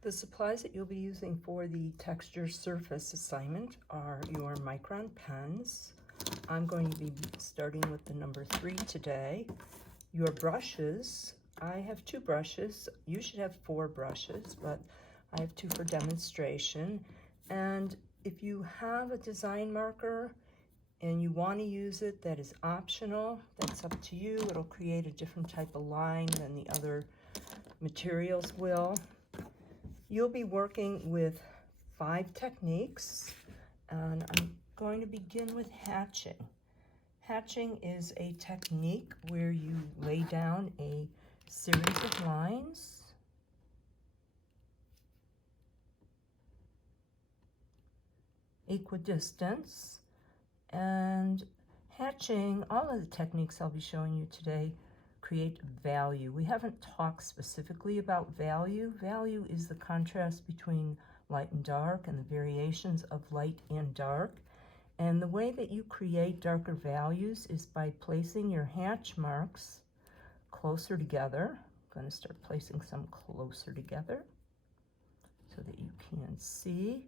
The supplies that you'll be using for the texture surface assignment are your Micron pens. I'm going to be starting with the number 3 today. Your brushes, I have 2 brushes. You should have 4 brushes, but I have 2 for demonstration. And if you have a design marker and you want to use it, that is optional. That's up to you. It'll create a different type of line than the other materials will. You'll be working with 5 techniques, and I'm going to begin with hatching. Hatching is a technique where you lay down a series of lines, equidistance, and hatching, all of the techniques I'll be showing you today create value. We haven't talked specifically about value. Value is the contrast between light and dark and the variations of light and dark. And the way that you create darker values is by placing your hatch marks closer together. I'm going to start placing some closer together so that you can see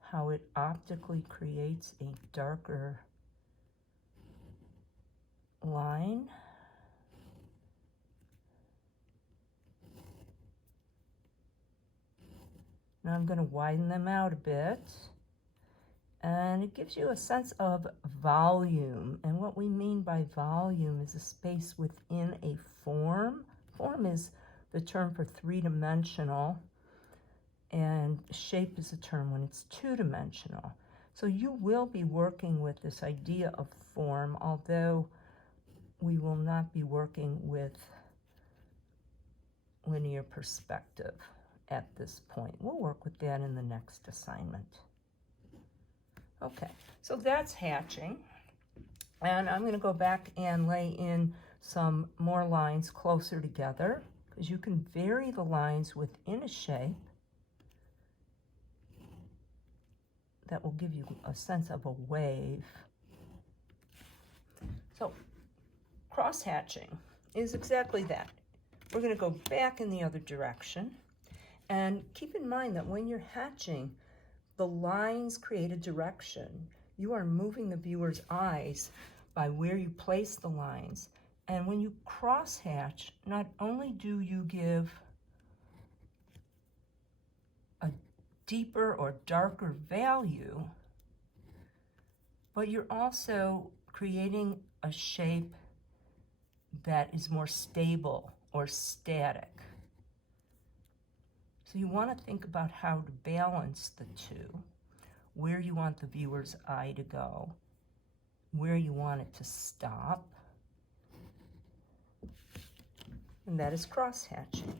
how it optically creates a darker line. Now I'm going to widen them out a bit, and it gives you a sense of volume. And what we mean by volume is a space within a form. Form is the term for 3-dimensional, and shape is a term when it's 2-dimensional. So you will be working with this idea of form, although we will not be working with linear perspective at this point. We'll work with that in the next assignment. Okay, so that's hatching. And I'm going to go back and lay in some more lines closer together, because you can vary the lines within a shape that will give you a sense of a wave. So cross hatching is exactly that. We're going to go back in the other direction. And keep in mind that when you're hatching, the lines create a direction. You are moving the viewer's eyes by where you place the lines. And when you cross hatch, not only do you give a deeper or darker value, but you're also creating a shape that is more stable or static. So you want to think about how to balance the two, where you want the viewer's eye to go, where you want it to stop, and that is cross-hatching.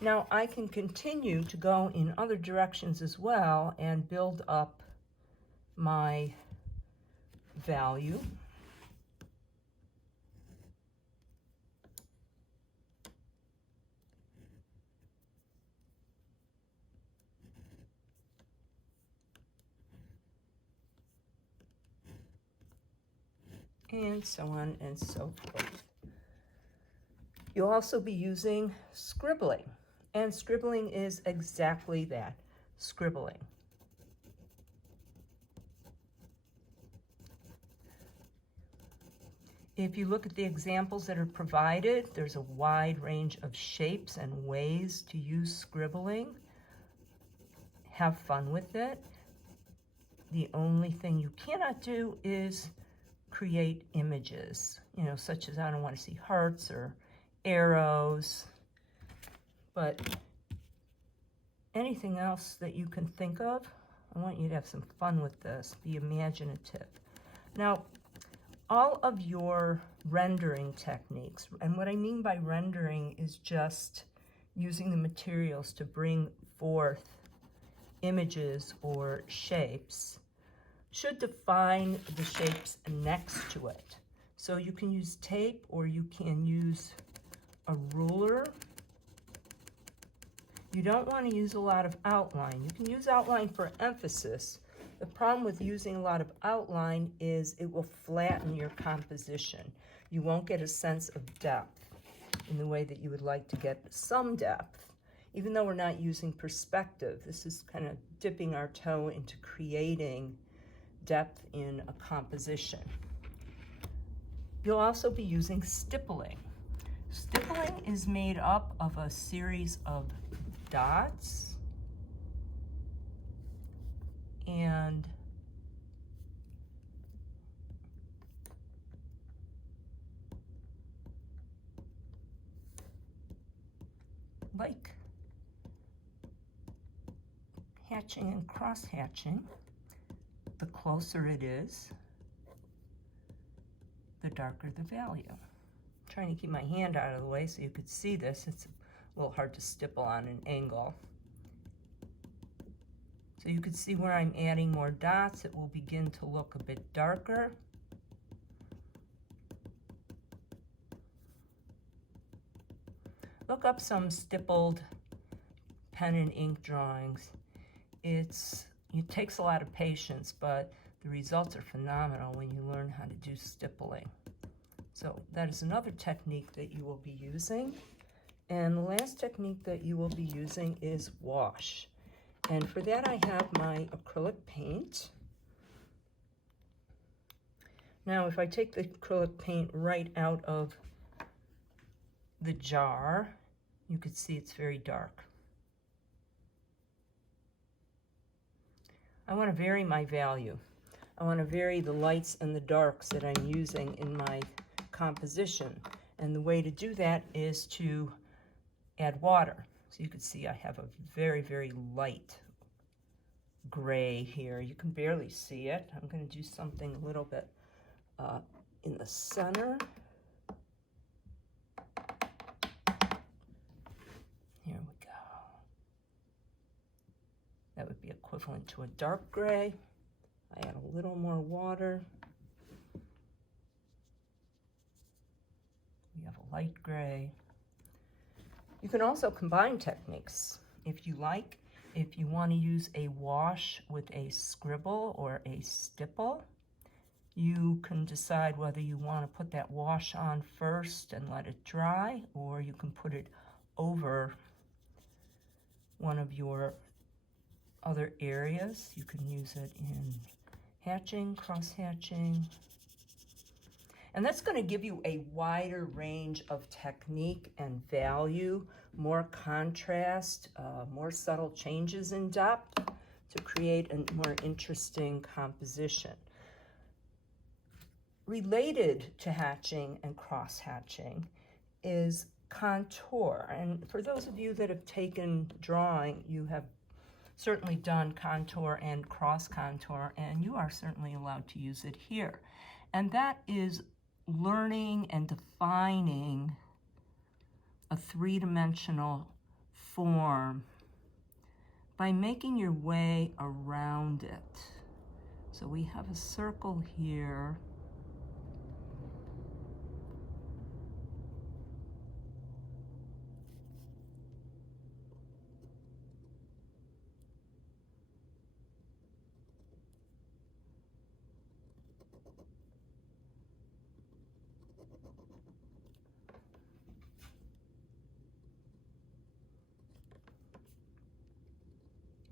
Now I can continue to go in other directions as well and build up my value. And so on and so forth. You'll also be using scribbling, and scribbling is exactly that, scribbling. If you look at the examples that are provided, there's a wide range of shapes and ways to use scribbling. Have fun with it. The only thing you cannot do is create images, such as I don't want to see hearts or arrows, but anything else that you can think of, I want you to have some fun with this, be imaginative. Now, all of your rendering techniques, and what I mean by rendering is just using the materials to bring forth images or shapes, should define the shapes next to it. So you can use tape, or you can use a ruler. You don't want to use a lot of outline. You can use outline for emphasis. The problem with using a lot of outline is it will flatten your composition. You won't get a sense of depth in the way that you would like to get some depth. even though we're not using perspective. This is kind of dipping our toe into creating depth in a composition. You'll also be using stippling. Stippling is made up of a series of dots and like hatching and cross hatching, the closer it is, the darker the value. I'm trying to keep my hand out of the way so you could see this. It's a little hard to stipple on an angle. So you can see where I'm adding more dots, it will begin to look a bit darker. Look up some stippled pen and ink drawings. It takes a lot of patience, but the results are phenomenal when you learn how to do stippling. So that is another technique that you will be using. And the last technique that you will be using is wash. And for that I have my acrylic paint. Now if I take the acrylic paint right out of the jar, you can see it's very dark. I want to vary my value. I want to vary the lights and the darks that I'm using in my composition. And the way to do that is to add water. So you can see I have a very, very light gray here. You can barely see it. I'm going to do something a little bit in the center. Here we go. That would be equivalent to a dark gray. I add a little more water. We have a light gray. You can also combine techniques if you like. If you want to use a wash with a scribble or a stipple, you can decide whether you want to put that wash on first and let it dry, or you can put it over one of your other areas. You can use it in hatching, cross hatching. And that's going to give you a wider range of technique and value, more contrast, more subtle changes in depth to create a more interesting composition. Related to hatching and cross hatching is contour. And for those of you that have taken drawing, you have certainly done contour and cross contour, and you are certainly allowed to use it here. And that is learning and defining a three-dimensional form by making your way around it. So we have a circle here.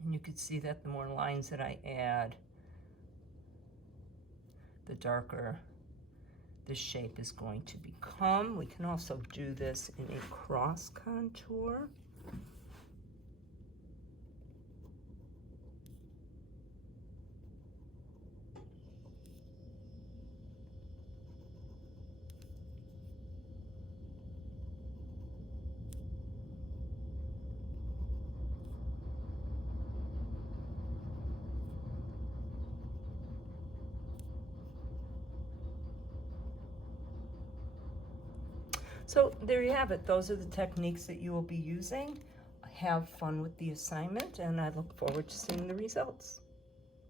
And you can see that the more lines that I add, the darker this shape is going to become. We can also do this in a cross contour. So there you have it. Those are the techniques that you will be using. Have fun with the assignment, and I look forward to seeing the results.